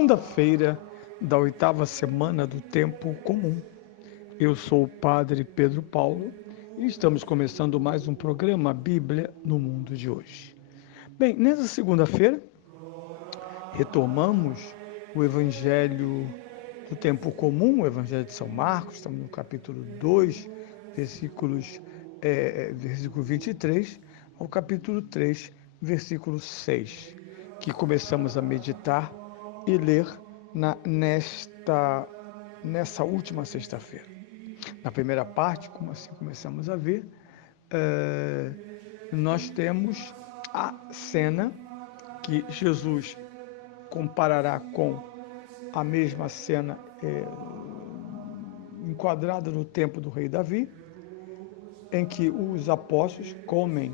Segunda-feira da 8ª semana do Tempo Comum. Eu sou o Padre Pedro Paulo e estamos começando mais um programa Bíblia no Mundo de hoje. Bem, nessa segunda-feira, retomamos o Evangelho do Tempo Comum, o Evangelho de São Marcos, estamos no capítulo 2, versículo 23, ao capítulo 3, versículo 6, que começamos a meditar e ler nessa última sexta-feira. Na primeira parte, como assim começamos a ver, nós temos a cena que Jesus comparará com a mesma cena enquadrada no tempo do rei Davi, em que os apóstolos comem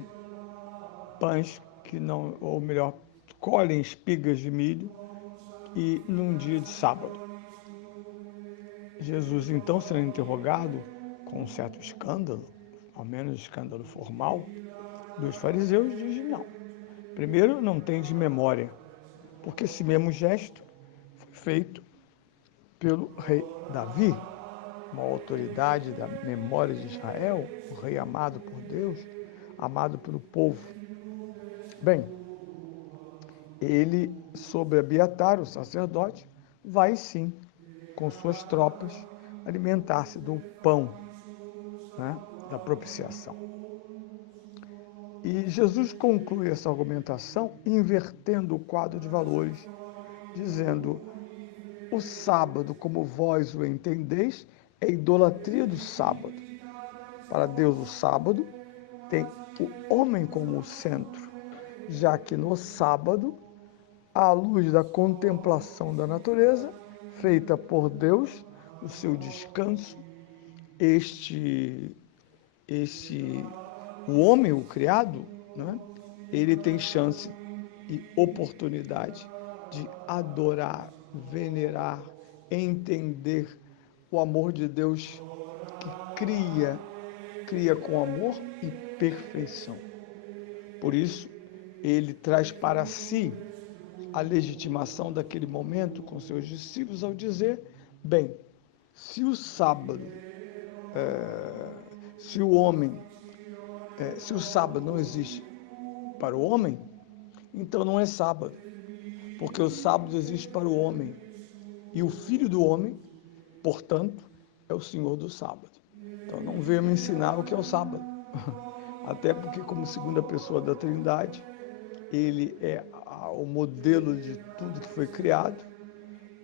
pães que não, ou melhor, colhem espigas de milho e num dia de sábado. Jesus, então, sendo interrogado com um certo escândalo, ao menos escândalo formal, dos fariseus, diz não. Primeiro, não tem de memória, porque esse mesmo gesto foi feito pelo rei Davi, uma autoridade da memória de Israel, o rei amado por Deus, amado pelo povo. Bem, ele, sobre Abiatar, o sacerdote, vai sim, com suas tropas, alimentar-se do pão, né, da propiciação. E Jesus conclui essa argumentação invertendo o quadro de valores, dizendo: o sábado, como vós o entendeis, é idolatria do sábado. Para Deus, o sábado tem o homem como centro, já que no sábado, à luz da contemplação da natureza, feita por Deus, o seu descanso, o homem, o criado, né, ele tem chance e oportunidade de adorar, venerar, entender o amor de Deus que cria com amor e perfeição. Por isso, ele traz para si a legitimação daquele momento com seus discípulos ao dizer: bem, se o sábado, se o sábado não existe para o homem, então não é sábado, porque o sábado existe para o homem e o Filho do Homem, portanto, é o Senhor do sábado. Então não veio me ensinar o que é o sábado, até porque como segunda pessoa da Trindade, ele é o modelo de tudo que foi criado,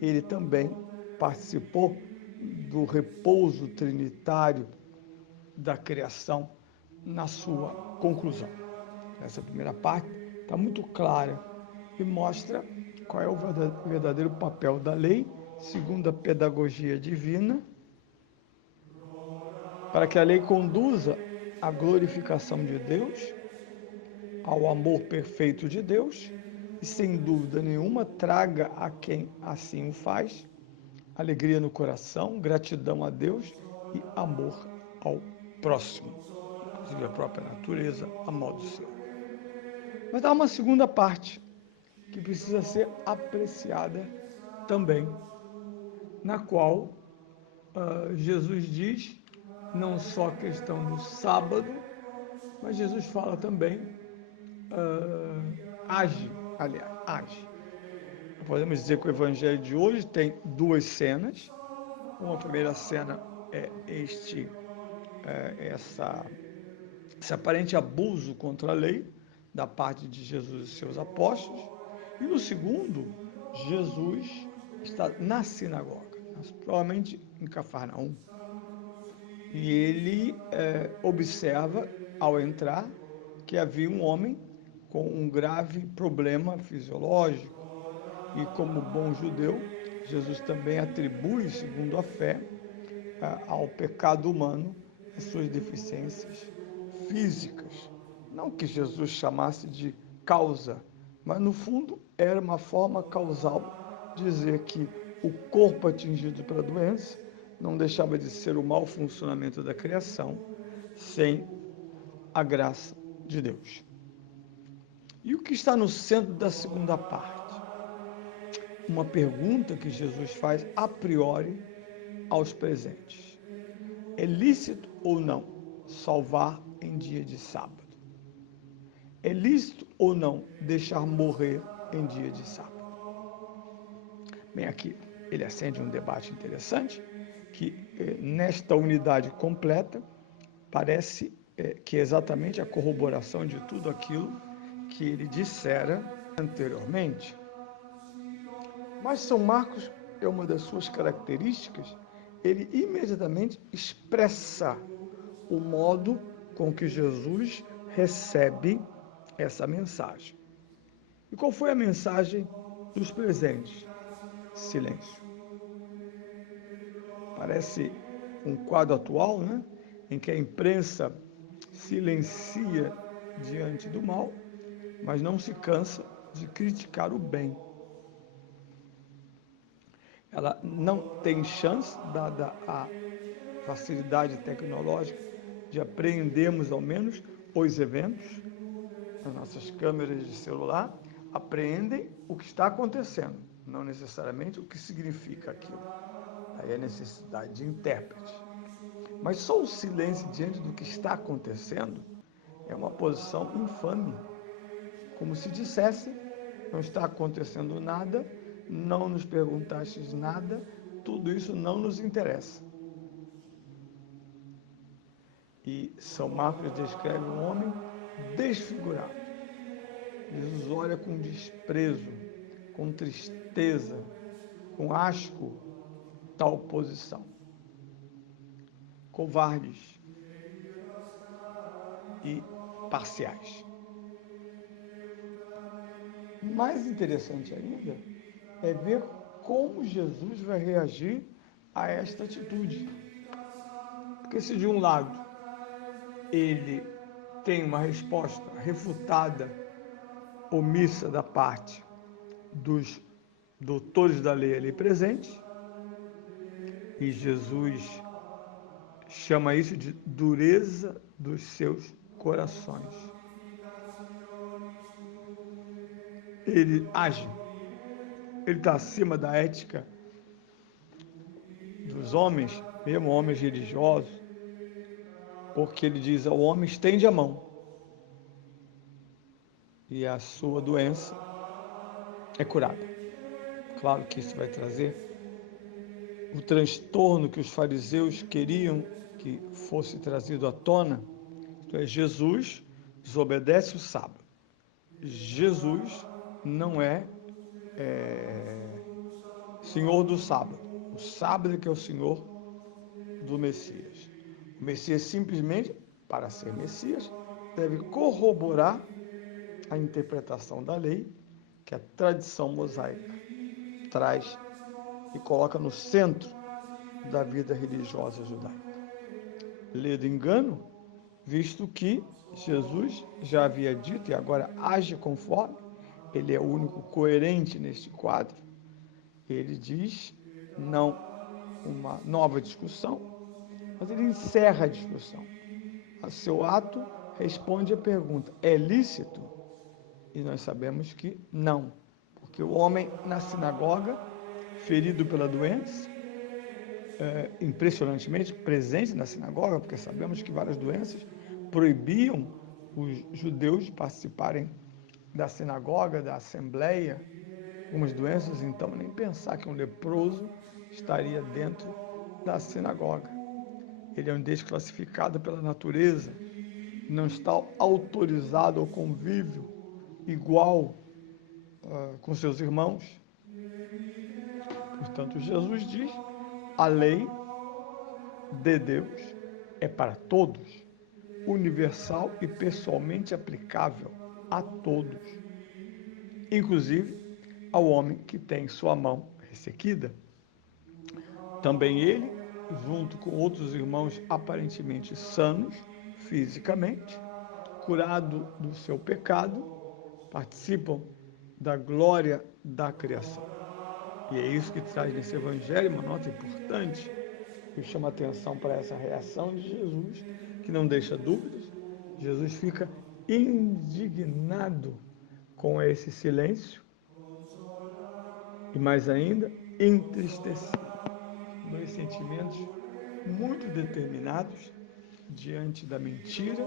ele também participou do repouso trinitário da criação na sua conclusão. Essa primeira parte está muito clara e mostra qual é o verdadeiro papel da lei, segundo a pedagogia divina, para que a lei conduza à glorificação de Deus, ao amor perfeito de Deus e, sem dúvida nenhuma, traga a quem assim o faz alegria no coração, gratidão a Deus e amor ao próximo, inclusive a própria natureza, a modo seu. Mas há uma segunda parte que precisa ser apreciada também, na qual Jesus diz não só a questão do sábado, mas Jesus fala também, age. Podemos dizer que o evangelho de hoje tem duas cenas. Uma primeira cena é esse aparente abuso contra a lei da parte de Jesus e seus apóstolos. E no segundo, Jesus está na sinagoga, provavelmente em Cafarnaum. E ele observa, ao entrar, que havia um homem com um grave problema fisiológico. E como bom judeu, Jesus também atribui, segundo a fé, ao pecado humano as suas deficiências físicas. Não que Jesus chamasse de causa, mas no fundo era uma forma causal de dizer que o corpo atingido pela doença não deixava de ser o mau funcionamento da criação sem a graça de Deus. E o que está no centro da segunda parte? uma pergunta que Jesus faz a priori aos presentes: é lícito ou não salvar em dia de sábado? É lícito ou não deixar morrer em dia de sábado? Bem, aqui ele acende um debate interessante, que nesta unidade completa parece que é exatamente a corroboração de tudo aquilo que ele dissera anteriormente. Mas São Marcos é uma das suas características, ele imediatamente expressa o modo com que Jesus recebe essa mensagem. E qual foi a mensagem dos presentes? Silêncio. Parece um quadro atual, né? Em que a imprensa silencia diante do mal, mas não se cansa de criticar o bem. Ela não tem chance, dada a facilidade tecnológica, de apreendermos ao menos os eventos. As nossas câmeras de celular apreendem o que está acontecendo, não necessariamente o que significa aquilo. Daí a necessidade de intérprete. Mas só o silêncio diante do que está acontecendo é uma posição infame. Como se dissesse: não está acontecendo nada, não nos perguntastes nada, tudo isso não nos interessa. E São Marcos descreve um homem desfigurado. Jesus olha com desprezo, com tristeza, com asco tal posição. Covardes e parciais. Mais interessante ainda é ver como Jesus vai reagir a esta atitude. Porque se de um lado ele tem uma resposta refutada, omissa da parte dos doutores da lei ali presentes, e Jesus chama isso de dureza dos seus corações. Ele age, ele está acima da ética dos homens, mesmo homens religiosos, porque ele diz ao homem: estende a mão, e a sua doença é curada. Claro que isso vai trazer o transtorno que os fariseus queriam que fosse trazido à tona. Então, Jesus desobedece o sábado. Jesus não é Senhor do sábado. O sábado é que é o Senhor do Messias. O Messias simplesmente, para ser Messias, deve corroborar a interpretação da lei que a tradição mosaica traz e coloca no centro da vida religiosa judaica. Lê do engano, visto que Jesus já havia dito e agora age conforme, ele é o único coerente neste quadro. Ele diz não uma nova discussão, mas ele encerra a discussão. A seu ato responde a pergunta: é lícito? E nós sabemos que não, porque o homem na sinagoga, ferido pela doença, impressionantemente presente na sinagoga, porque sabemos que várias doenças proibiam os judeus de participarem da sinagoga, da assembleia. Algumas doenças, então, nem pensar que um leproso estaria dentro da sinagoga. Ele é um desclassificado pela natureza, não está autorizado ao convívio igual com seus irmãos. Portanto, Jesus diz: a lei de Deus é para todos, universal e pessoalmente aplicável a todos, inclusive ao homem que tem sua mão ressequida. Também ele, junto com outros irmãos aparentemente sanos fisicamente, curado do seu pecado, participam da glória da criação. E é isso que traz nesse evangelho uma nota importante que chama atenção para essa reação de Jesus, que não deixa dúvidas. Jesus fica indignado com esse silêncio e mais ainda, entristecido. Dois sentimentos muito determinados diante da mentira,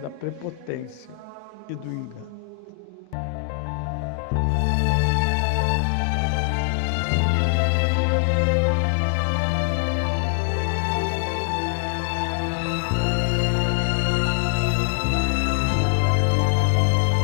da prepotência e do engano.